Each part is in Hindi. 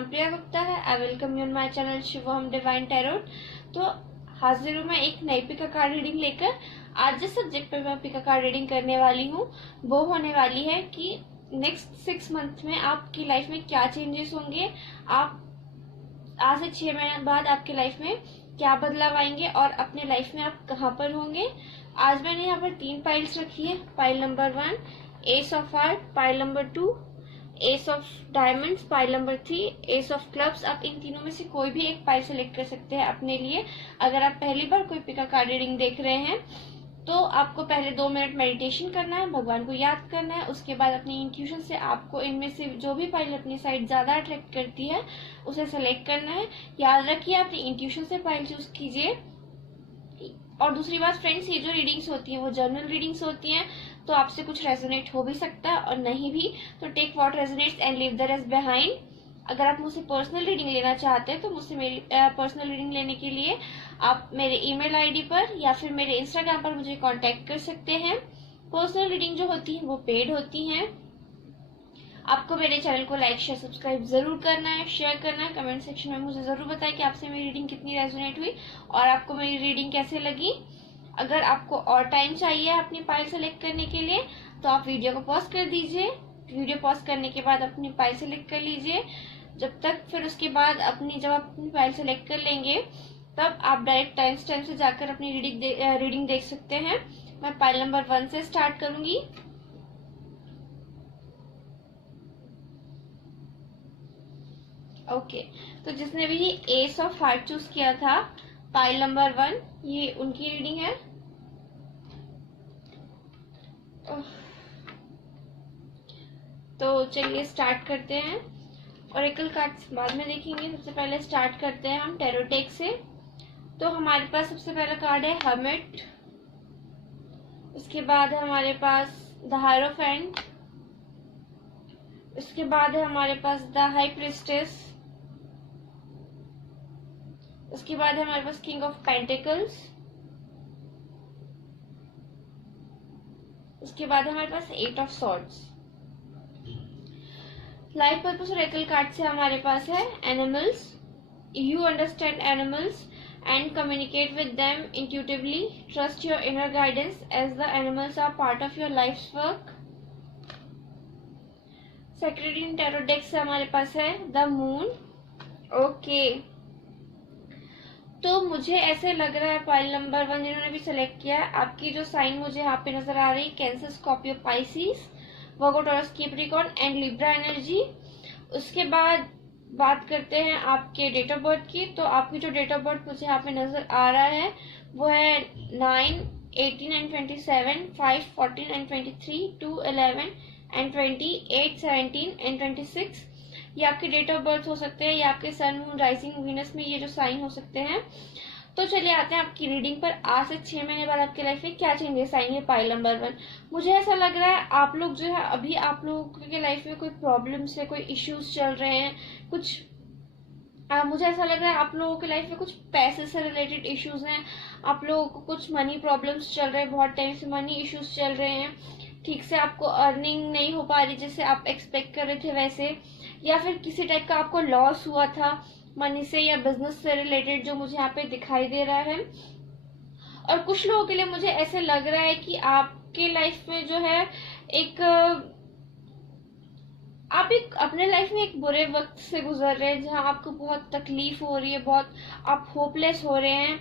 नाम प्रिया गुप्ता है। I welcome you on my channel Shivam divine tarot. तो हाजिर हूँ मैं एक नई पिका कार्ड रीडिंग लेकर। आज जिस सब्जेक्ट पर मैं पिका कार्ड रीडिंग करने वाली हूँ वो होने वाली है कि नेक्स्ट 6 मंथ में आपकी लाइफ में क्या चेंजेस होंगे, आप आज से 6 महीने बाद आपकी लाइफ में क्या बदलाव आएंगे और अपने लाइफ में आप कहाँ पर होंगे। आज मैंने यहाँ पर 3 पाइल्स रखी है। Pile number 1 S of heart, pile number 2 S of diamonds, pile number 3 S of clubs. आप इन तीनों में से कोई भी एक पाइल सेलेक्ट कर सकते हैं अपने लिए। अगर आप पहली बार कोई पिका कार्ड रीडिंग देख रहे हैं तो आपको पहले 2 मिनट मेडिटेशन करना है, भगवान को याद करना है। उसके बाद अपनी इंट्यूशन से आपको इनमें से जो भी पाइल अपनी साइड ज्यादा अट्रैक्ट करती है उसे सेलेक्ट करना है। याद रखिए अपनी इंट्यूशन से पाइल चूज कीजिए। और दूसरी बात फ्रेंड्स, ये जो रीडिंग्स होती हैं वो जर्नल रीडिंग्स होती हैं, तो आपसे कुछ रेजोनेट हो भी सकता है और नहीं भी, तो take what resonates and leave the rest behind. अगर आप मुझसे पर्सनल रीडिंग लेना चाहते हैं तो मुझसे मेरी पर्सनल रीडिंग लेने के लिए आप मेरे ईमेल आईडी पर या फिर मेरे इंस्टाग्राम पर मुझे कांटेक्ट कर सकते हैं। पर्सनल रीडिंग जो होती है वो पेड होती हैं। आपको मेरे चैनल को लाइक शेयर सब्सक्राइब जरूर करना है, शेयर करना है। कमेंट सेक्शन में मुझे जरूर बताएं कि आपसे मेरी रीडिंग कितनी रेजोनेट हुई और आपको मेरी रीडिंग कैसे लगी। अगर आपको और टाइम चाहिए अपनी पाइल सेलेक्ट करने के लिए तो आप वीडियो को पॉज कर दीजिए। वीडियो पॉज करने के बाद अपनी पाइल सेलेक्ट कर लीजिए। जब तक फिर उसके बाद जब आप अपनी पाइल सेलेक्ट कर लेंगे तब आप डायरेक्ट टाइम स्टैम्प से जाकर अपनी रीडिंग देख सकते हैं। मैं पाइल नंबर 1 से स्टार्ट करूंगी। ओके, तो जिसने भी एस ऑफ हार्ट चूज किया था पाइल नंबर 1, ये उनकी रीडिंग है। तो चलिए स्टार्ट करते हैं। ओरेकल कार्ड्स बाद में देखेंगे, सबसे पहले स्टार्ट करते हैं हम टैरो डेक से। तो हमारे पास सबसे पहला कार्ड है हर्मिट। उसके बाद है हमारे पास द हायरोफेंट। उसके बाद है हमारे पास द हाई प्रिस्टेस। उसके बाद है हमारे पास किंग ऑफ पेंटिकल्स। उसके बाद है हमारे पास 8 of swords. Life purpose Oracle card से हमारे पास है animals. You understand animals and communicate with them intuitively. Trust your inner guidance as the animals are part of your life's work. Sacred in Tarot deck से हमारे पास है the moon. ओके, तो मुझे ऐसे लग रहा है पाइल नंबर 1 जिन्होंने भी सिलेक्ट किया है, आपकी जो साइन मुझे यहाँ पे नजर आ रही है cancer, Scorpio, Pisces, Virgo, Taurus, Capricorn and Libra energy. उसके बाद बात करते हैं आपके डेट ऑफ बर्थ की। तो आपकी जो डेट ऑफ बर्थ मुझे यहाँ पे नजर आ रहा है वो है 9, 18 एंड 27, 5, 14 एंड 23, 2, 11 एंड 20, 8, 17 एंड 26। ये आपकी डेट ऑफ बर्थ हो सकते हैं, या आपके सन, मून, राइजिंग, वीनस में ये जो साइन हो सकते हैं। तो चलिए आते हैं आपकी रीडिंग पर। आज से 6 महीने बाद आपकी लाइफ में क्या चेंजेस आएंगे। पाइल नंबर 1, मुझे ऐसा लग रहा है आप लोग जो है अभी आप लोगों के लाइफ में कोई प्रॉब्लम्स है, कोई इश्यूज चल रहे हैं, कुछ मुझे ऐसा लग रहा है आप लोगों के लाइफ में कुछ पैसे से रिलेटेड इश्यूज हैं। आप लोगों को कुछ मनी प्रॉब्लम्स चल रहे हैं, बहुत टाइम से मनी इश्यूज चल रहे हैं। ठीक से आपको अर्निंग नहीं हो पा रही जैसे आप एक्सपेक्ट कर रहे थे वैसे, या फिर किसी टाइप का आपको लॉस हुआ था मनी से या बिजनेस से रिलेटेड, जो मुझे यहाँ पे दिखाई दे रहा है। और कुछ लोगों के लिए मुझे ऐसे लग रहा है कि आपके लाइफ में जो है आप अपने लाइफ में एक बुरे वक्त से गुजर रहे हैं जहां आपको बहुत तकलीफ हो रही है, बहुत आप होपलेस हो रहे हैं।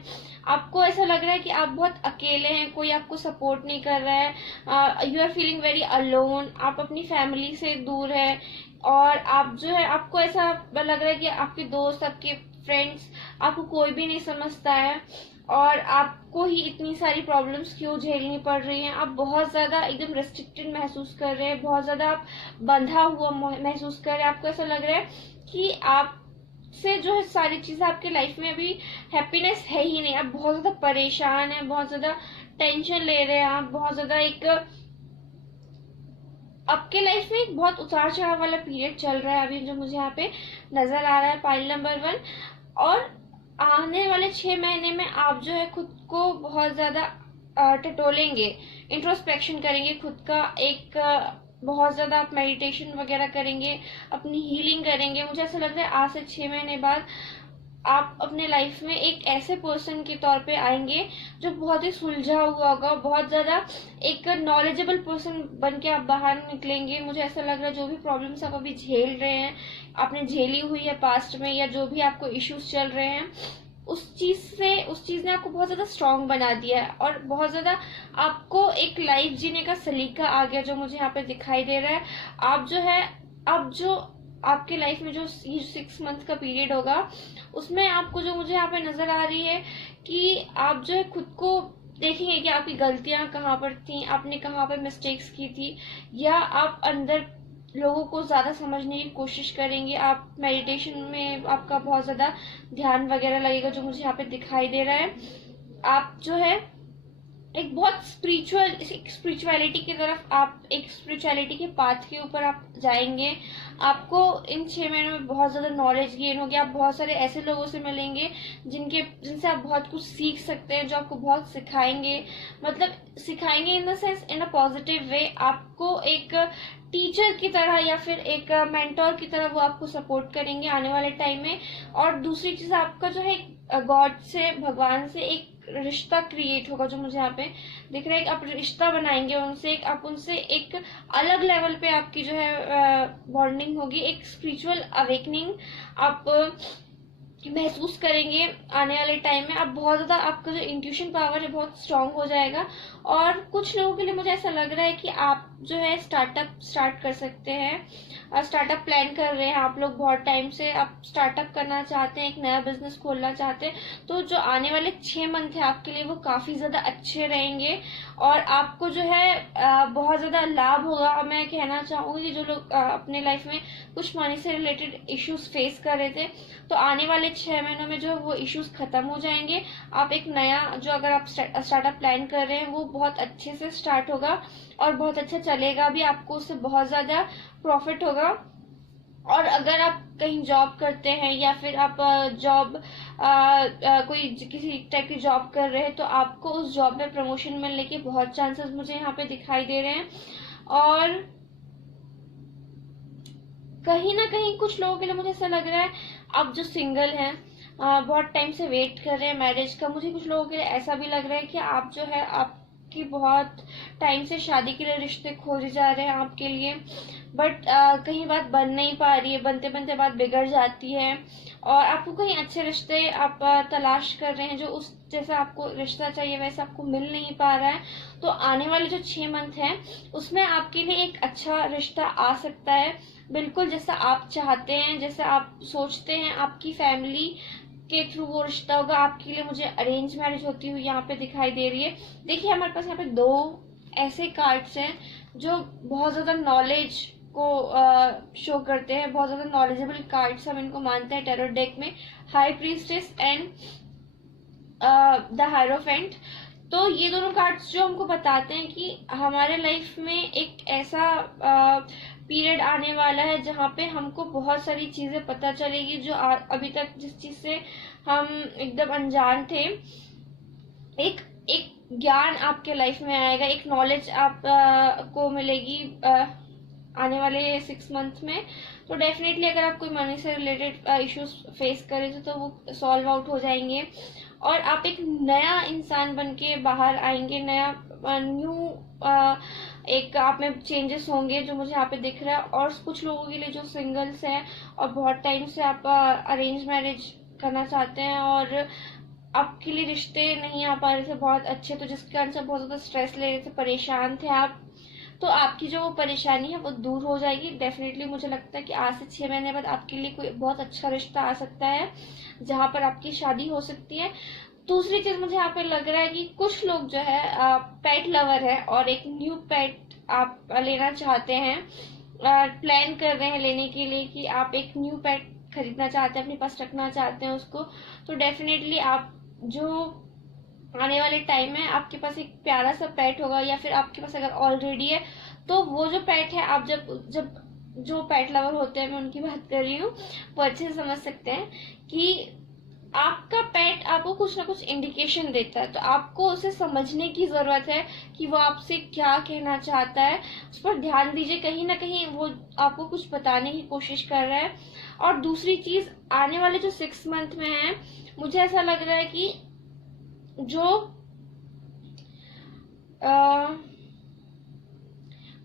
आपको ऐसा लग रहा है कि आप बहुत अकेले हैं, कोई आपको सपोर्ट नहीं कर रहा है। You are feeling very alone. आप अपनी फैमिली से दूर है और आप जो है आपको ऐसा लग रहा है कि आपके दोस्त, आपके फ्रेंड्स, आपको कोई भी नहीं समझता है और आपको ही इतनी सारी प्रॉब्लम्स क्यों झेलनी पड़ रही हैं। आप बहुत ज्यादा एकदम रेस्ट्रिक्टेड महसूस कर रहे हैं, बहुत ज्यादा आप बंधा हुआ महसूस कर रहे हैं। आपको ऐसा लग रहा है कि आप से जो है सारी चीजें आपके लाइफ में अभी हैप्पीनेस है ही नहीं। आप बहुत ज्यादा परेशान हैं, बहुत ज्यादा टेंशन ले रहे हैं, आप बहुत ज्यादा आपके लाइफ में एक बहुत उतार चढ़ाव वाला पीरियड चल रहा है अभी, जो मुझे यहाँ पे नजर आ रहा है पाइल नंबर 1। और आने वाले 6 महीने में आप जो है खुद को बहुत ज्यादा टटोलेंगे, इंट्रोस्पेक्शन करेंगे, खुद का एक बहुत ज़्यादा आप मेडिटेशन वगैरह करेंगे, अपनी हीलिंग करेंगे, मुझे ऐसा लग रहा है आज से 6 महीने बाद आप अपने लाइफ में एक ऐसे पर्सन के तौर पे आएंगे जो बहुत ही सुलझा हुआ होगा, बहुत ज़्यादा एक नॉलेजेबल पर्सन बन के आप बाहर निकलेंगे। मुझे ऐसा लग रहा है जो भी प्रॉब्लम्स आप अभी झेल रहे हैं, आपने झेली हुई है पास्ट में, या जो भी आपको इश्यूज चल रहे हैं, उस चीज ने आपको बहुत ज्यादा स्ट्रांग बना दिया है, और बहुत ज्यादा आपको एक लाइफ जीने का सलीका आ गया जो मुझे यहाँ पे दिखाई दे रहा है। आप जो है, आप जो आपके लाइफ में जो ये 6 मंथ का पीरियड होगा, उसमें आपको जो मुझे यहाँ पे नजर आ रही है कि आप जो है खुद को देखेंगे कि आपकी गलतियां कहाँ पर थी, आपने कहाँ पर मिस्टेक्स की थी, या आप अंदर लोगों को ज्यादा समझने की कोशिश करेंगे। आप मेडिटेशन में आपका बहुत ज्यादा ध्यान वगैरह लगेगा जो मुझे यहाँ पे दिखाई दे रहा है। आप जो है एक बहुत स्पिरिचुअलिटी की तरफ, आप एक स्पिरिचुअलिटी के पाथ के ऊपर आप जाएंगे। आपको इन 6 महीनों में बहुत ज्यादा नॉलेज गेन होगी, आप बहुत सारे ऐसे लोगों से मिलेंगे जिनसे आप बहुत कुछ सीख सकते हैं, जो आपको बहुत सिखाएंगे, मतलब सिखाएंगे in the sense in a positive way. आपको एक टीचर की तरह या फिर एक मेंटोर की तरह वो आपको सपोर्ट करेंगे आने वाले टाइम में। और दूसरी चीज, आपका जो है गॉड से, भगवान से एक रिश्ता क्रिएट होगा जो मुझे यहाँ पे दिख रहा है। आप रिश्ता बनाएंगे उनसे, आप उनसे एक अलग लेवल पे आपकी जो है बॉन्डिंग होगी, एक स्पिरिचुअल अवेकनिंग आप महसूस करेंगे आने वाले टाइम में। आप बहुत ज्यादा, आपका जो इंट्यूशन पावर है बहुत स्ट्रांग हो जाएगा। और कुछ लोगों के लिए मुझे ऐसा लग रहा है कि आप जो है स्टार्ट कर सकते हैं, स्टार्टअप प्लान कर रहे हैं आप लोग बहुत टाइम से, आप स्टार्टअप करना चाहते हैं, एक नया बिजनेस खोलना चाहते हैं, तो जो आने वाले 6 मंथ है आपके लिए वो काफी ज्यादा अच्छे रहेंगे, और आपको जो है बहुत ज्यादा लाभ होगा। मैं कहना चाहूंगी जो लोग अपने लाइफ में कुछ मनी से रिलेटेड इश्यूज फेस कर रहे थे, तो आने वाले 6 महीनों में जो वो इश्यूज खत्म हो जाएंगे। आप एक नया, जो अगर आप स्टार्टअप प्लान कर रहे हैं वो बहुत अच्छे से स्टार्ट होगा और बहुत अच्छा चलेगा भी, आपको उससे बहुत ज्यादा प्रॉफिट होगा। और अगर आप कहीं जॉब करते हैं या फिर आप कोई किसी टाइप की जॉब कर रहे हैं, तो आपको उस जॉब में प्रमोशन मिलने के बहुत चांसेस मुझे यहाँ पे दिखाई दे रहे हैं। और कहीं ना कहीं कुछ लोगों के लिए मुझे ऐसा लग रहा है, आप जो सिंगल हैं, बहुत टाइम से वेट कर रहे हैं मैरिज का, मुझे कुछ लोगों के लिए ऐसा भी लग रहा है कि आप जो है, आपकी बहुत टाइम से शादी के लिए रिश्ते खोजे जा रहे हैं आपके लिए, बट कहीं बात बन नहीं पा रही है, बनते बनते बात बिगड़ जाती है, और आपको कहीं अच्छे रिश्ते आप तलाश कर रहे हैं, जो उस जैसा आपको रिश्ता चाहिए वैसा आपको मिल नहीं पा रहा है। तो आने वाले जो 6 मंथ है उसमें आपके लिए एक अच्छा रिश्ता आ सकता है, बिल्कुल जैसा आप चाहते हैं, जैसा आप सोचते हैं। आपकी फैमिली के थ्रू वो रिश्ता होगा आपके लिए। मुझे अरेंज मैरिज होती हुई यहाँ पे दिखाई दे रही है। देखिए हमारे पास यहाँ पे 2 ऐसे कार्ड्स हैं जो बहुत ज्यादा नॉलेज को शो करते हैं, बहुत ज्यादा नॉलेजेबल कार्ड्स हम इनको मानते हैं टैरो डेक में, high priestess and the hierophant. तो ये दोनों कार्ड्स जो हमको बताते हैं कि हमारे लाइफ में एक ऐसा पीरियड आने वाला है जहाँ पे हमको बहुत सारी चीजें पता चलेगी जो अभी तक जिस चीज से हम एकदम अनजान थे। एक एक ज्ञान आपके लाइफ में आएगा, एक नॉलेज आप को मिलेगी आने वाले 6 मंथ में। तो डेफिनेटली अगर आप कोई मनी से रिलेटेड इश्यूज फेस करें तो वो सॉल्व आउट हो जाएंगे, और आप एक नया इंसान बन के बाहर आएंगे, नया न्यू एक आप में चेंजेस होंगे जो मुझे यहाँ पे दिख रहा है। और कुछ लोगों के लिए जो सिंगल्स हैं और बहुत टाइम से आप अरेंज मैरिज करना चाहते हैं और आपके लिए रिश्ते नहीं आ पा रहे थे बहुत अच्छे, तो जिसके कारण से बहुत ज्यादा स्ट्रेस ले रहे थे, परेशान थे आप, तो आपकी जो वो परेशानी है वो दूर हो जाएगी। डेफिनेटली मुझे लगता है कि आज से 6 महीने बाद आपके लिए कोई बहुत अच्छा रिश्ता आ सकता है जहाँ पर आपकी शादी हो सकती है। दूसरी चीज मुझे यहाँ पे लग रहा है कि कुछ लोग जो है पेट लवर है और एक न्यू पेट आप लेना चाहते हैं, प्लान कर रहे हैं लेने के लिए कि आप एक न्यू पेट खरीदना चाहते हैं, अपने पास रखना चाहते हैं उसको। तो डेफिनेटली आप जो आने वाले टाइम में आपके पास एक प्यारा सा पेट होगा, या फिर आपके पास अगर ऑलरेडी है तो वो जो पेट है, आप जब जो पेट लवर होते हैं, मैं उनकी बात कर रही हूँ, वो अच्छे से समझ सकते हैं कि आपका पेट आपको कुछ ना कुछ इंडिकेशन देता है, तो आपको उसे समझने की जरूरत है कि वो आपसे क्या कहना चाहता है। उस पर ध्यान दीजिए, कहीं ना कहीं वो आपको कुछ बताने की कोशिश कर रहा है। और दूसरी चीज, आने वाले जो 6 मंथ में है, मुझे ऐसा लग रहा है कि जो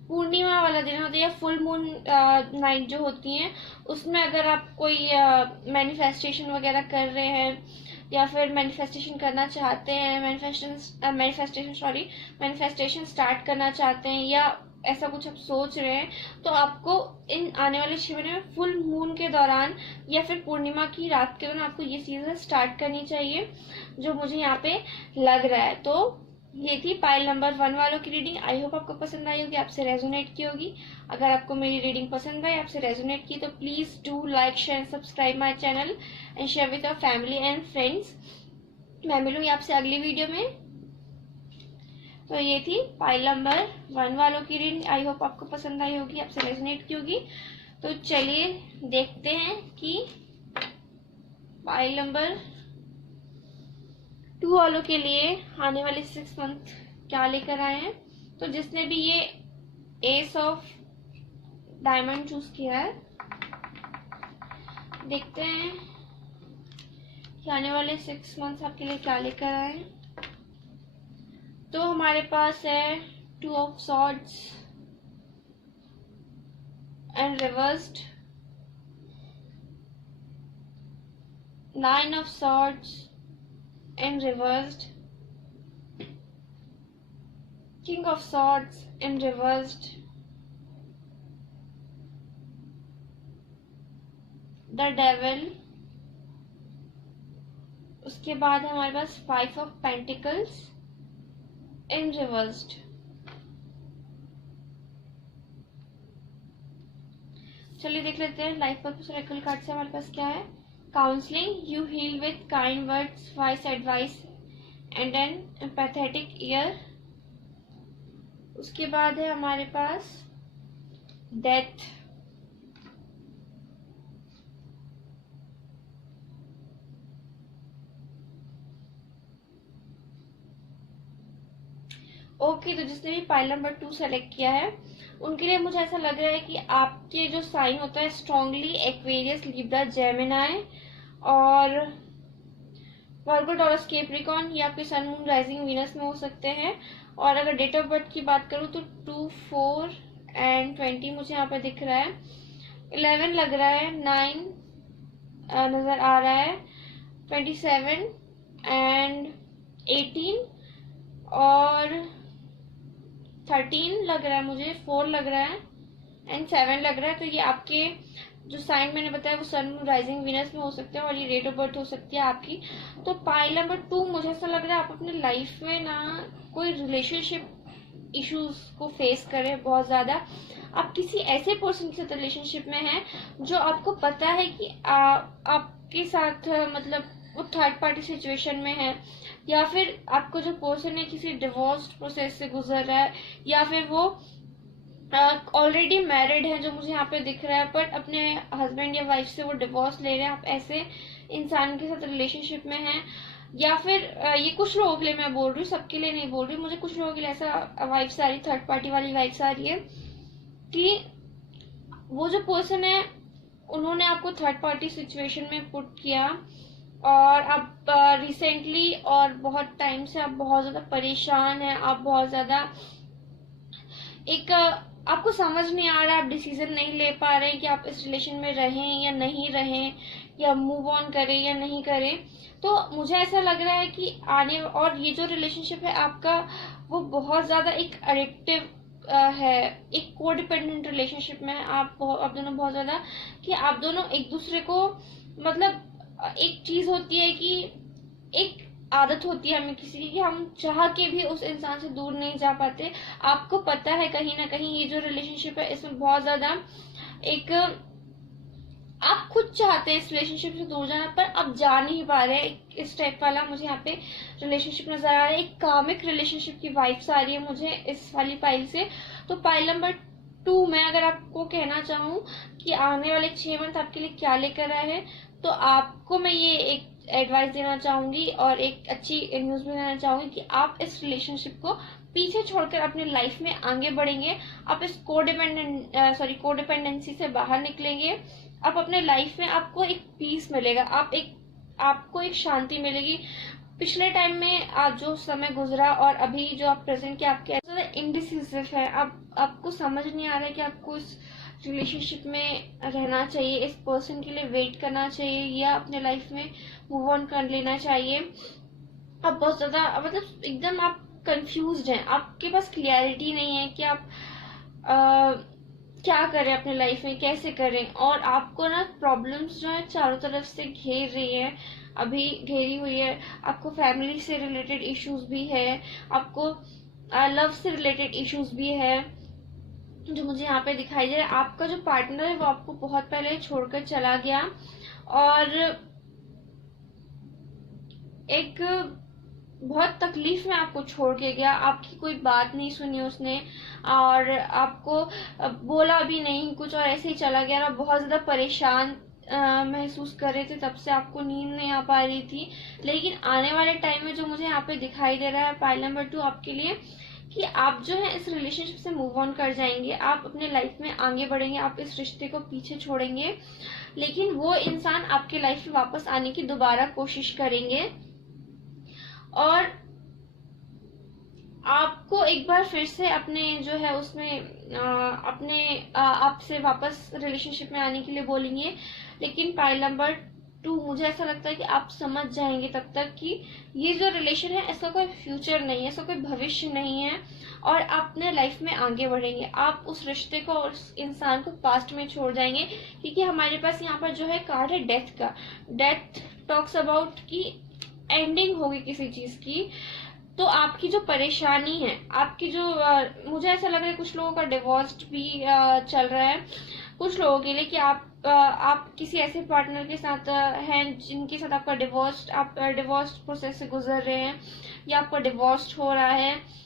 पूर्णिमा वाला दिन होता है या फुल मून नाइट जो होती है, उसमें अगर आप कोई मैनिफेस्टेशन वगैरह कर रहे हैं या फिर मैनिफेस्टेशन करना चाहते हैं, मैनिफेस्टेशन स्टार्ट करना चाहते हैं, या ऐसा कुछ आप सोच रहे हैं, तो आपको इन आने वाले 6 महीने में फुल मून के दौरान या फिर पूर्णिमा की रात के दौरान आपको ये चीजें स्टार्ट करनी चाहिए, जो मुझे यहाँ पे लग रहा है। तो ये थी पाइल नंबर 1 वालों की रीडिंग। आई होप आपको पसंद आई होगी, आपसे रेजोनेट की होगी। अगर आपको मेरी रीडिंग पसंद आई, आपसे रेजोनेट की, तो please do like share and subscribe my channel and share with your family and friends. मैं मिलूंगी आपसे अगली वीडियो में। तो ये थी पाइल नंबर 1 वालों की रीडिंग। आई होप आपको पसंद आई होगी, आपसे रेजोनेट की होगी। तो चलिए देखते हैं कि पाइल नंबर 2 वालों के लिए आने वाले 6 मंथ क्या लेकर आए हैं। तो जिसने भी ये एस ऑफ डायमंड चूज किया है, देखते हैं कि आने वाले 6 मंथ्स आपके लिए क्या लेकर आए हैं। तो हमारे पास है 2 of swords and reversed, 9 of swords and reversed, King of Swords in reversed, the Devil, उसके बाद है हमारे पास 5 of Pentacles in reversed। चलिए देख लेते हैं लाइफ पर्पस ऑरेकल कार्ड से हमारे पास क्या है। Counseling, you heal with kind words, wise advice and an empathetic ear। उसके बाद है हमारे पास डेथ, ओके। तो जिसने भी पाइल नंबर 2 सेलेक्ट किया है, उनके लिए मुझे ऐसा लग रहा है कि आपके जो साइन होता है स्ट्रांगली एक्वेरियस, लिब्रा, जेमिनाई और वर्गो, टॉरस, कैप्रिकॉर्न, या आपके सन, मून, राइजिंग, वीनस में हो सकते हैं। और अगर डेट ऑफ बर्थ की बात करूँ तो 2, 4 एंड 20 मुझे यहाँ पे दिख रहा है। 11 लग रहा है, 9 नजर आ रहा है, 27 एंड 18 और 13 लग रहा है मुझे, 4 लग रहा है एंड 7 लग रहा है। तो ये आपके जो साइन मैंने बताया वो सन, मून, राइजिंग, वीनस में हो सकते हैं और ये डेट ऑफ बर्थ हो सकती है आपकी। तो पाइल नंबर 2 मुझे ऐसा लग रहा है आप अपने लाइफ में ना कोई रिलेशनशिप इश्यूज को फेस करें बहुत ज्यादा। आप किसी ऐसे पर्सन के साथ रिलेशनशिप में हैं जो आपको पता है कि आपके साथ मतलब वो थर्ड पार्टी सिचुएशन में है, या फिर आपको जो पर्सन है किसी डिवोर्स प्रोसेस से गुजर रहा है, या फिर वो ऑलरेडी मैरिड है जो मुझे यहाँ पे दिख रहा है, पर अपने हस्बैंड या वाइफ से वो डिवोर्स ले रहे हैं। आप ऐसे इंसान के साथ रिलेशनशिप में हैं, या फिर ये कुछ लोगों के लिए मैं बोल रही हूँ, सबके लिए नहीं बोल रही। मुझे कुछ लोगों के लिए ऐसा वाइब्स आ रही, थर्ड पार्टी वाली वाइब्स आ रही है कि वो जो पर्सन है उन्होंने आपको थर्ड पार्टी सिचुएशन में पुट किया और आप रिसेंटली और बहुत टाइम से आप बहुत ज्यादा परेशान हैं, आप बहुत ज्यादा एक आपको समझ नहीं आ रहा है, आप डिसीजन नहीं ले पा रहे हैं कि आप इस रिलेशन में रहें या नहीं रहें, या मूव ऑन करें या नहीं करें। तो मुझे ऐसा लग रहा है कि आने और ये जो रिलेशनशिप है आपका वो बहुत ज्यादा एक एडिक्टिव है, एक कोडिपेंडेंट रिलेशनशिप में है आप दोनों बहुत ज्यादा, कि आप दोनों एक दूसरे को मतलब एक चीज होती है कि एक आदत होती है हमें किसी की, हम चाह के भी उस इंसान से दूर नहीं जा पाते। आपको पता है कहीं ना कहीं ये जो रिलेशनशिप है इसमें बहुत ज्यादा एक आप खुद चाहते हैं इस रिलेशनशिप से दूर जाना, पर आप जा नहीं पा रहे। इस टाइप वाला मुझे यहाँ पे रिलेशनशिप नजर आ रहा है, एक कामिक रिलेशनशिप की वाइब्स आ रही है मुझे इस वाली पाइल से। तो पाइल नंबर 2 में अगर आपको कहना चाहूँ कि आने वाले 6 मंथ आपके लिए क्या लेकर आए हैं, तो आपको मैं ये एक एडवाइस देना चाहूंगी और एक अच्छी न्यूज भी देना चाहूंगी कि आप इस रिलेशनशिप को पीछे छोड़कर अपने लाइफ में आगे बढ़ेंगे। आप इस कोडिपेंडेंसी से बाहर निकलेंगे। आप अपने लाइफ में आपको एक पीस मिलेगा, आपको एक शांति मिलेगी। पिछले टाइम में आज जो समय गुजरा और अभी जो आप प्रेजेंट के आपके ज्यादा इनडिसिसिव है, आपको समझ नहीं आ रहा है कि आपको इस रिलेशनशिप में रहना चाहिए, इस पर्सन के लिए वेट करना चाहिए या अपने लाइफ में मूव ऑन कर लेना चाहिए। आप बहुत ज्यादा मतलब एकदम आप कंफ्यूज्ड हैं, आपके पास क्लियरिटी नहीं है कि आप क्या करें अपने लाइफ में, कैसे करें। और आपको ना प्रॉब्लम्स जो है चारों तरफ से घेर रही है, अभी घेरी हुई है। आपको फैमिली से रिलेटेड इश्यूज भी है, आपको लव से रिलेटेड इश्यूज भी है जो मुझे यहाँ पे दिखाई दे रहा है। आपका जो पार्टनर है वो आपको बहुत पहले छोड़कर चला गया और एक बहुत तकलीफ में आपको छोड़ के गया। आपकी कोई बात नहीं सुनी उसने और आपको बोला भी नहीं कुछ, और ऐसे ही चला गया। और बहुत ज्यादा परेशान महसूस कर रहे थे, तब से आपको नींद नहीं आ पा रही थी। लेकिन आने वाले टाइम में जो मुझे यहाँ पे दिखाई दे रहा है पाइल नंबर 2 आपके लिए, कि आप जो है इस रिलेशनशिप से मूव ऑन कर जाएंगे, आप अपने लाइफ में आगे बढ़ेंगे, आप इस रिश्ते को पीछे छोड़ेंगे। लेकिन वो इंसान आपके लाइफ में वापस आने की दोबारा कोशिश करेंगे और आपको एक बार फिर से अपने जो है उसमें अपने आपसे वापस रिलेशनशिप में आने के लिए बोलेंगे। लेकिन पाइल नंबर 2 मुझे ऐसा लगता है कि आप समझ जाएंगे तब तक कि ये जो रिलेशन है इसका कोई फ्यूचर नहीं है, इसका कोई भविष्य नहीं है और आप अपने लाइफ में आगे बढ़ेंगे। आप उस रिश्ते को और उस इंसान को पास्ट में छोड़ जाएंगे, क्योंकि हमारे पास यहाँ पर जो है कार्ड है डेथ का। डेथ टॉक्स अबाउट कि एंडिंग होगी किसी चीज की। तो आपकी जो परेशानी है, आपकी जो मुझे ऐसा लग रहा है कुछ लोगों का डिवोर्स भी चल रहा है कुछ लोगों के लिए, कि आप किसी ऐसे पार्टनर के साथ हैं जिनके साथ आपका डिवोर्स प्रोसेस से गुजर रहे हैं, या आपका डिवोर्स हो रहा है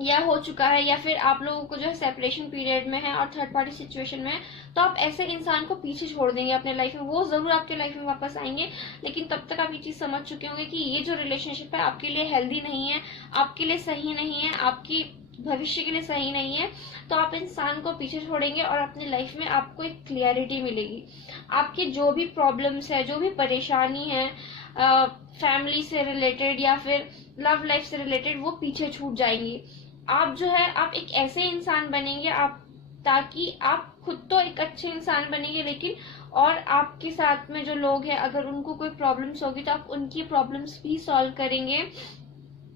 या हो चुका है, या फिर आप लोगों को जो है सेपरेशन पीरियड में है और थर्ड पार्टी सिचुएशन में है। तो आप ऐसे इंसान को पीछे छोड़ देंगे अपने लाइफ में। वो जरूर आपके लाइफ में वापस आएंगे, लेकिन तब तक आप ये चीज समझ चुके होंगे कि ये जो रिलेशनशिप है आपके लिए हेल्दी नहीं है, आपके लिए सही नहीं है, आपकी भविष्य के लिए सही नहीं है। तो आप इंसान को पीछे छोड़ेंगे और अपनी लाइफ में आपको एक क्लियरिटी मिलेगी। आपकी जो भी प्रॉब्लम्स है, जो भी परेशानी है फैमिली से रिलेटेड या फिर लव लाइफ से रिलेटेड, वो पीछे छूट जाएंगी। आप जो है आप एक ऐसे इंसान बनेंगे, आप ताकि आप खुद तो एक अच्छे इंसान बनेंगे, लेकिन और आपके साथ में जो लोग हैं अगर उनको कोई प्रॉब्लम्स होगी तो आप उनकी प्रॉब्लम्स भी सॉल्व करेंगे।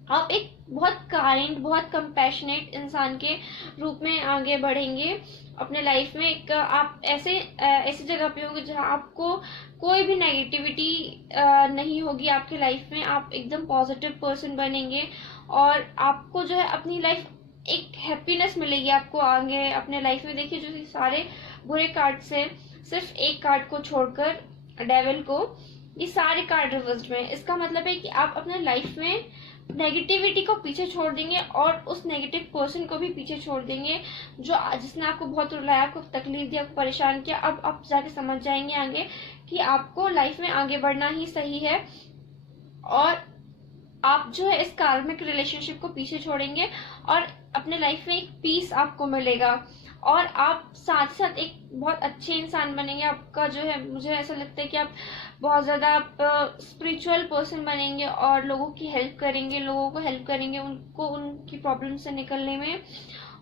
आप एक बहुत काइंड, बहुत कंपैशनेट इंसान के रूप में आगे बढ़ेंगे अपने लाइफ में। एक आप ऐसी जगह पे होंगे जहाँ आपको कोई भी नेगेटिविटी नहीं होगी आपके लाइफ में। आप एकदम पॉजिटिव पर्सन बनेंगे और आपको जो है अपनी लाइफ एक हैप्पीनेस मिलेगी आपको आगे अपने लाइफ में। देखिए जो सारे बुरे कार्ड से सिर्फ एक कार्ड को छोड़कर, डेविल को, ये सारे कार्ड रिवर्स्ड में। इसका मतलब है कि आप अपने लाइफ में नेगेटिविटी को पीछे छोड़ देंगे और उस नेगेटिव पर्सन को भी पीछे छोड़ देंगे जो जिसने आपको बहुत रुलाया, आपको तकलीफ दी, आपको परेशान किया। अब आप जाके समझ जाएंगे आगे कि आपको लाइफ में आगे बढ़ना ही सही है और आप जो है इस कार्मिक रिलेशनशिप को पीछे छोड़ेंगे और अपने लाइफ में एक पीस आपको मिलेगा और आप साथ साथ एक बहुत अच्छे इंसान बनेंगे। आपका जो है मुझे ऐसा लगता है कि आप बहुत ज्यादा आप स्पिरिचुअल पर्सन बनेंगे और लोगों की हेल्प करेंगे, लोगों को हेल्प करेंगे उनको उनकी प्रॉब्लम से निकलने में।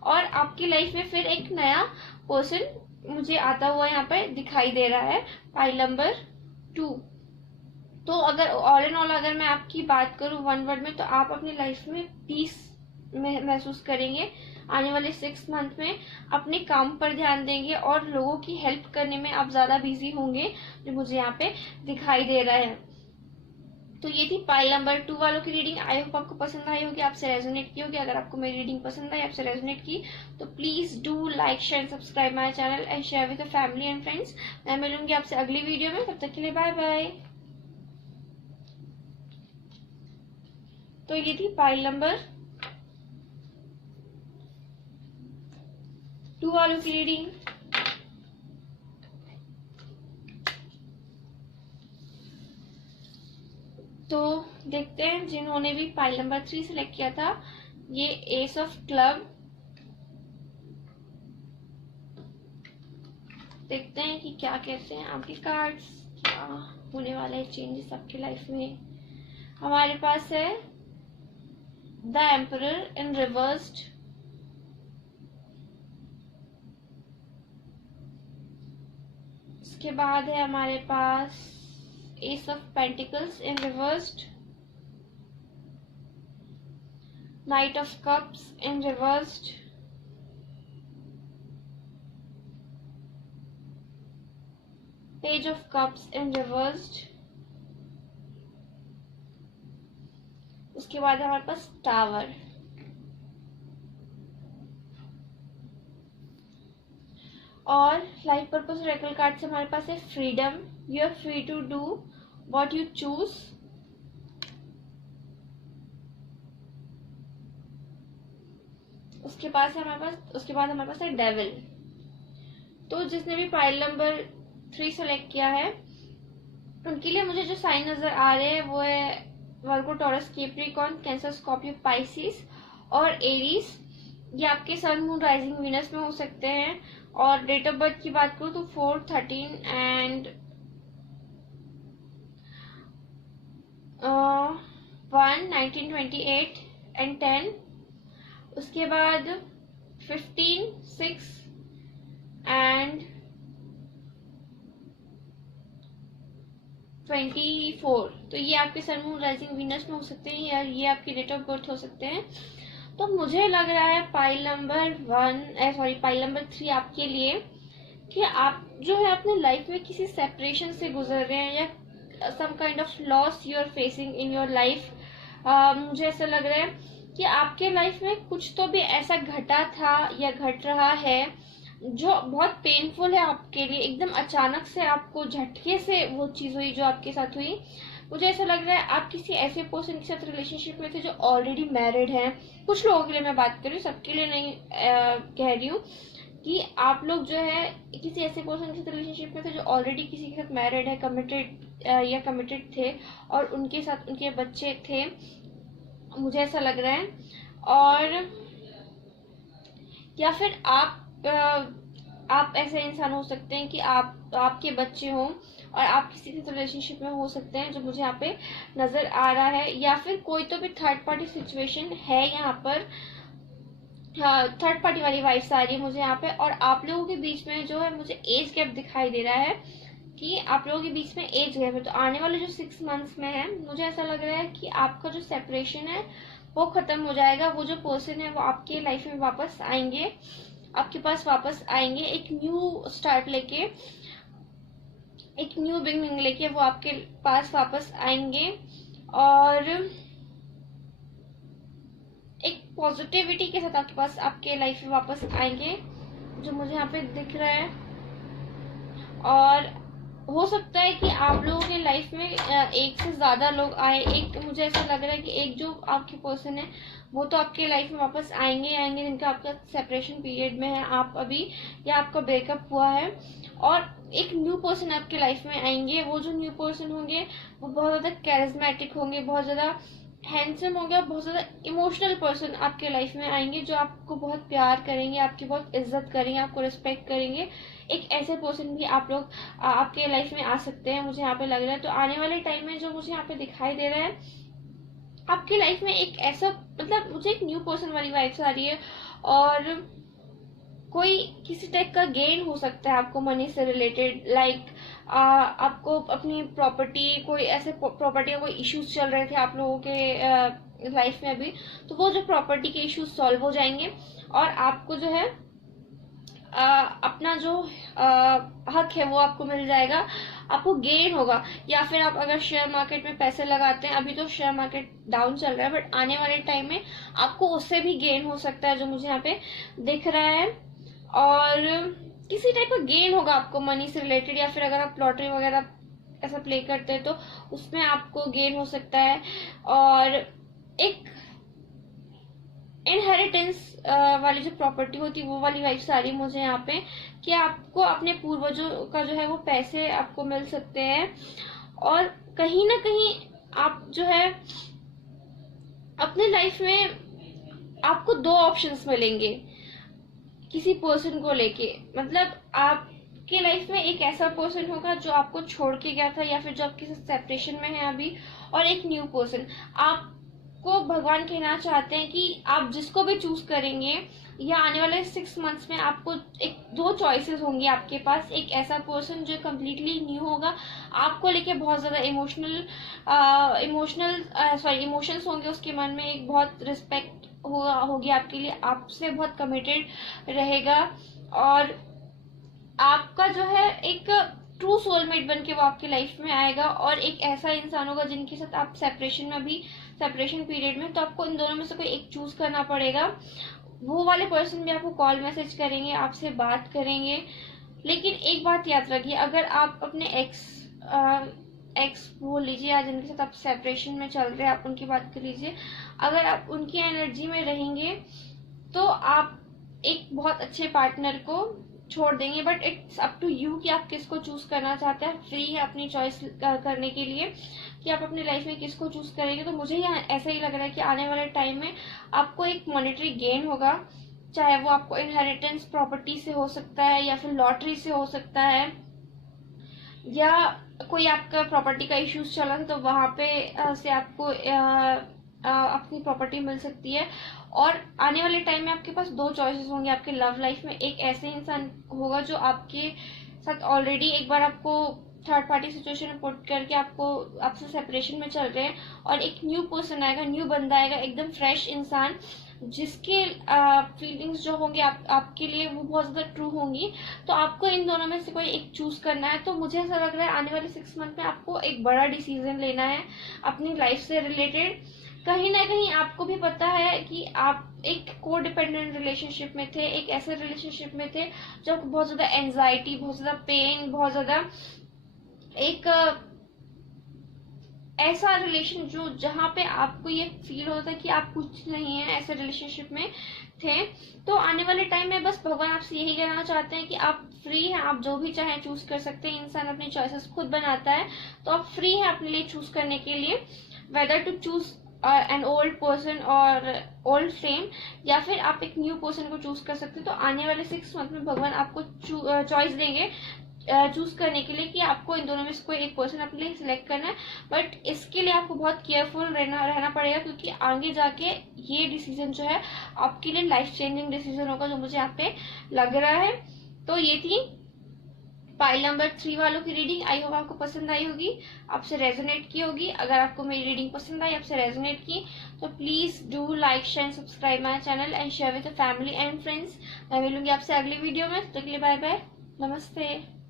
और आपकी लाइफ में फिर एक नया पर्सन मुझे आता हुआ यहाँ पे दिखाई दे रहा है पाइल नंबर 2। तो अगर ऑल इन ऑल अगर मैं आपकी बात करूं वन वर्ड में, तो आप अपनी लाइफ में पीस महसूस करेंगे आने वाले 6 मंथ में। अपने काम पर ध्यान देंगे और लोगों की हेल्प करने में आप ज्यादा बिजी होंगे, जो मुझे यहाँ पे दिखाई दे रहा है। तो ये थी पाइल नंबर 2 वालों की रीडिंग। आई होप आपको पसंद आई होगी, आपसे रेजोनेट की होगी। अगर आपको मेरी रीडिंग पसंद आई, आपसे रेजोनेट की, तो please do like share subscribe my channel and share with family and friends. मैं मिलूंगी आपसे अगली वीडियो में, तब तक के लिए बाय बाय। तो ये थी पाइल नंबर 2 वालों की रीडिंग। देखते हैं जिन्होंने भी पाइल नंबर 3 सेलेक्ट किया था, ये एस ऑफ क्लब। देखते हैं कि क्या कहते हैं आपके कार्ड्स, क्या होने वाला है चेंजेस आपकी लाइफ में। हमारे पास है द एम्परर इन रिवर्स्ड, उसके बाद है हमारे पास ace of pentacles in reversed, knight of cups in reversed, page of cups in reversed, उसके बाद है हमारे पास टावर। और लाइफ पर्पस रेकल कार्ड से हमारे पास है freedom, you are free to do what you choose. उसके बाद हमारे पास है डेविल। तो जिसने भी पाइल नंबर 3 सेलेक्ट किया है उनके लिए मुझे जो साइन नजर आ रहे हैं वो है Virgo, Taurus, Capricorn, Cancer, Scorpio, Pisces और एरीज। ये आपके सन, मून, राइजिंग, वीनस में हो सकते हैं। और डेट ऑफ बर्थ की बात करूँ तो 4, 13 एंड 1, 1928 एंड 10। उसके बाद 15, 6 एंड 24। तो ये आपके सन, मून, राइजिंग, वीनस में हो सकते हैं या ये आपकी डेट ऑफ बर्थ हो सकते हैं। तो मुझे लग रहा है पाइल नंबर 3 आपके लिए कि आप जो है अपने लाइफ में किसी सेपरेशन से गुजर रहे हैं या some kind of loss you are facing in your life. मुझे ऐसा लग रहा है कि आपके लाइफ में कुछ तो भी ऐसा घटा था या घट रहा है जो बहुत पेनफुल है आपके लिए। एकदम अचानक से आपको झटके से वो चीज हुई जो आपके साथ हुई। मुझे ऐसा लग रहा है आप किसी ऐसे पर्सन के साथ रिलेशनशिप में थे जो ऑलरेडी मैरिड है। कुछ लोगों के लिए मैं बात कर रही हूँ, सबके लिए नहीं कह रही हूँ कि आप लोग जो है किसी ऐसे पर्सन के साथ रिलेशनशिप में थे जो ऑलरेडी किसी के साथ मैरिड है, कमिटेड थे और उनके साथ उनके बच्चे थे। मुझे ऐसा लग रहा है। और या फिर आप ऐसे इंसान हो सकते हैं कि आपके बच्चे हों और आप किसी के रिलेशनशिप में हो सकते हैं जो मुझे यहाँ पे नजर आ रहा है। या फिर कोई तो भी थर्ड पार्टी सिचुएशन है यहाँ पर। हाँ, थर्ड पार्टी वाली वाइब्स आ रही है मुझे यहाँ पे। और आप लोगों के बीच में जो है मुझे एज गैप दिखाई दे रहा है कि आप लोगों के बीच में एज गैप है। तो आने वाले जो 6 मंथ्स में है मुझे ऐसा लग रहा है कि आपका जो सेपरेशन है वो खत्म हो जाएगा। वो जो पर्सन है वो आपके लाइफ में वापस आएंगे, आपके पास वापस आएंगे एक न्यू स्टार्ट लेके, एक न्यू बिगनिंग लेके वो आपके पास वापस आएंगे और एक पॉजिटिविटी के साथ आपके पास आपके लाइफ में वापस आएंगे जो मुझे यहाँ पे दिख रहा है। और हो सकता है कि आप लोगों के लाइफ में एक से ज्यादा लोग आए। एक मुझे ऐसा लग रहा है कि एक जो आपके पर्सन है वो तो आपके लाइफ में वापस आएंगे जिनका आपका सेपरेशन पीरियड में है आप अभी, या आपका ब्रेकअप हुआ है। और एक न्यू पर्सन आपके लाइफ में आएंगे। वो जो न्यू पर्सन होंगे वो बहुत ज्यादा कैरिज्मेटिक होंगे, बहुत ज्यादा हैंडसम होंगे और बहुत ज्यादा इमोशनल पर्सन आपके लाइफ में आएंगे जो आपको बहुत प्यार करेंगे, आपकी बहुत इज्जत करेंगे, आपको रिस्पेक्ट करेंगे। एक ऐसे पर्सन भी आप लोग आपके लाइफ में आ सकते हैं, मुझे यहाँ पे लग रहा है। तो आने वाले टाइम में जो मुझे यहाँ पे दिखाई दे रहा है आपकी लाइफ में एक ऐसा, मतलब मुझे एक न्यू पर्सन वाली वाइब्स आ रही है। और कोई किसी टाइप का गेन हो सकता है आपको मनी से रिलेटेड। लाइक आपको अपनी प्रॉपर्टी, कोई ऐसे प्रॉपर्टी का कोई इश्यूज चल रहे थे आप लोगों के लाइफ में अभी, तो वो जो प्रॉपर्टी के इश्यूज सॉल्व हो जाएंगे और आपको जो है अपना जो हक है वो आपको मिल जाएगा, आपको गेन होगा। या फिर आप अगर शेयर मार्केट में पैसे लगाते हैं, अभी तो शेयर मार्केट डाउन चल रहा है बट आने वाले टाइम में आपको उससे भी गेन हो सकता है जो मुझे यहाँ पे दिख रहा है। और किसी टाइप का गेन होगा आपको मनी से रिलेटेड। या फिर अगर आप लॉटरी वगैरह ऐसा प्ले करते हैं तो उसमें आपको गेन हो सकता है। और एक इनहेरिटेंस वाली जो प्रॉपर्टी होती है वो वाली वाइब्स आ रही है मुझे यहाँ पे कि आपको अपने पूर्वजों का जो है वो पैसे आपको मिल सकते हैं। और कहीं ना कहीं आप जो है अपने लाइफ में आपको दो ऑप्शंस मिलेंगे किसी पर्सन को लेके। मतलब आपके लाइफ में एक ऐसा पर्सन होगा जो आपको छोड़ के गया था या फिर जो आपके साथ सेपरेशन में है अभी, और एक न्यू पर्सन। आपको भगवान कहना चाहते हैं कि आप जिसको भी चूज करेंगे या आने वाले 6 मंथ्स में आपको एक दो चॉइसेस होंगी आपके पास। एक ऐसा पर्सन जो कम्प्लीटली न्यू होगा, आपको लेके बहुत ज्यादा इमोशंस होंगे उसके मन में, एक बहुत रिस्पेक्ट होगी आपके लिए, आपसे बहुत कमिटेड रहेगा, और आपका जो है एक ट्रू सोलमेट बन के वो आपकी लाइफ में आएगा। और एक ऐसा इंसान होगा जिनके साथ आप सेपरेशन में, अभी सेपरेशन पीरियड में, तो आपको इन दोनों में से कोई एक चूज करना पड़ेगा। वो वाले पर्सन भी आपको कॉल मैसेज करेंगे, आपसे बात करेंगे। लेकिन एक बात याद रखिए, अगर आप अपने एक्स बोल लीजिए, या जिनके साथ आप सेपरेशन में चल रहे हैं, आप उनकी बात कर लीजिए, अगर आप उनकी एनर्जी में रहेंगे तो आप एक बहुत अच्छे पार्टनर को छोड़ देंगे। But it's up to you कि आप किसको चूज करना चाहते हैं। फ्री है अपनी चॉइस करने के लिए कि आप अपनी लाइफ में किसको चूज करेंगे। तो मुझे ऐसा ही लग रहा है कि आने वाले टाइम में आपको एक मॉनेटरी गेन होगा, चाहे वो आपको इनहेरिटेंस प्रॉपर्टी से हो सकता है, या फिर लॉटरी से हो सकता है, या कोई आपका प्रॉपर्टी का इश्यूज चला था तो वहां पे से आपको अपनी प्रॉपर्टी मिल सकती है। और आने वाले टाइम में आपके पास दो चॉइसेस होंगे आपके लव लाइफ में। एक ऐसे इंसान होगा जो आपके साथ ऑलरेडी एक बार आपको थर्ड पार्टी सिचुएशन में पुट करके आपसे सेपरेशन में चल रहे हैं, और एक न्यू पर्सन आएगा, न्यू बंदा आएगा, एकदम फ्रेश इंसान, जिसके फीलिंग्स जो होंगे आपके लिए वो बहुत ज्यादा ट्रू होंगी। तो आपको इन दोनों में से कोई एक चूज करना है। तो मुझे ऐसा लग रहा है आने वाले 6 मंथ में आपको एक बड़ा डिसीजन लेना है अपनी लाइफ से रिलेटेड। कहीं ना कहीं आपको भी पता है कि आप एक को डिपेंडेंट रिलेशनशिप में थे, एक ऐसे रिलेशनशिप में थे जो बहुत ज्यादा एंजाइटी, बहुत ज्यादा पेन, बहुत ज्यादा एक ऐसा रिलेशन जो जहां पे आपको ये फील होता है कि आप कुछ नहीं है, ऐसे रिलेशनशिप में थे। तो आने वाले टाइम में बस भगवान आपसे यही कहना चाहते हैं कि आप फ्री हैं, आप जो भी चाहें चूज कर सकते हैं। इंसान अपनी चॉइसेस खुद बनाता है, तो आप फ्री हैं अपने लिए चूज करने के लिए, whether to choose an old person और ओल्ड फ्रेम, या फिर आप एक न्यू पर्सन को चूज कर सकते हैं। तो आने वाले 6 मंथ में भगवान आपको चॉइस देंगे चूज करने के लिए कि आपको इन दोनों में से कोई एक पर्सन अपने लिए सिलेक्ट करना है। बट इसके लिए आपको बहुत केयरफुल रहना पड़ेगा, क्योंकि आगे जाके ये डिसीजन जो है आपके लिए लाइफ चेंजिंग डिसीजन होगा, जो मुझे यहाँ पे लग रहा है। तो ये थी पाइल नंबर 3 वालों की रीडिंग। आई होप आपको पसंद आई होगी, आपसे रेजोनेट की होगी। अगर आपको मेरी रीडिंग पसंद आई, आपसे रेजोनेट की, तो please do like, share, subscribe my channel and share with family and friends. मैं मिलूंगी आपसे अगली वीडियो में। तो के लिए बाय बाय, नमस्ते।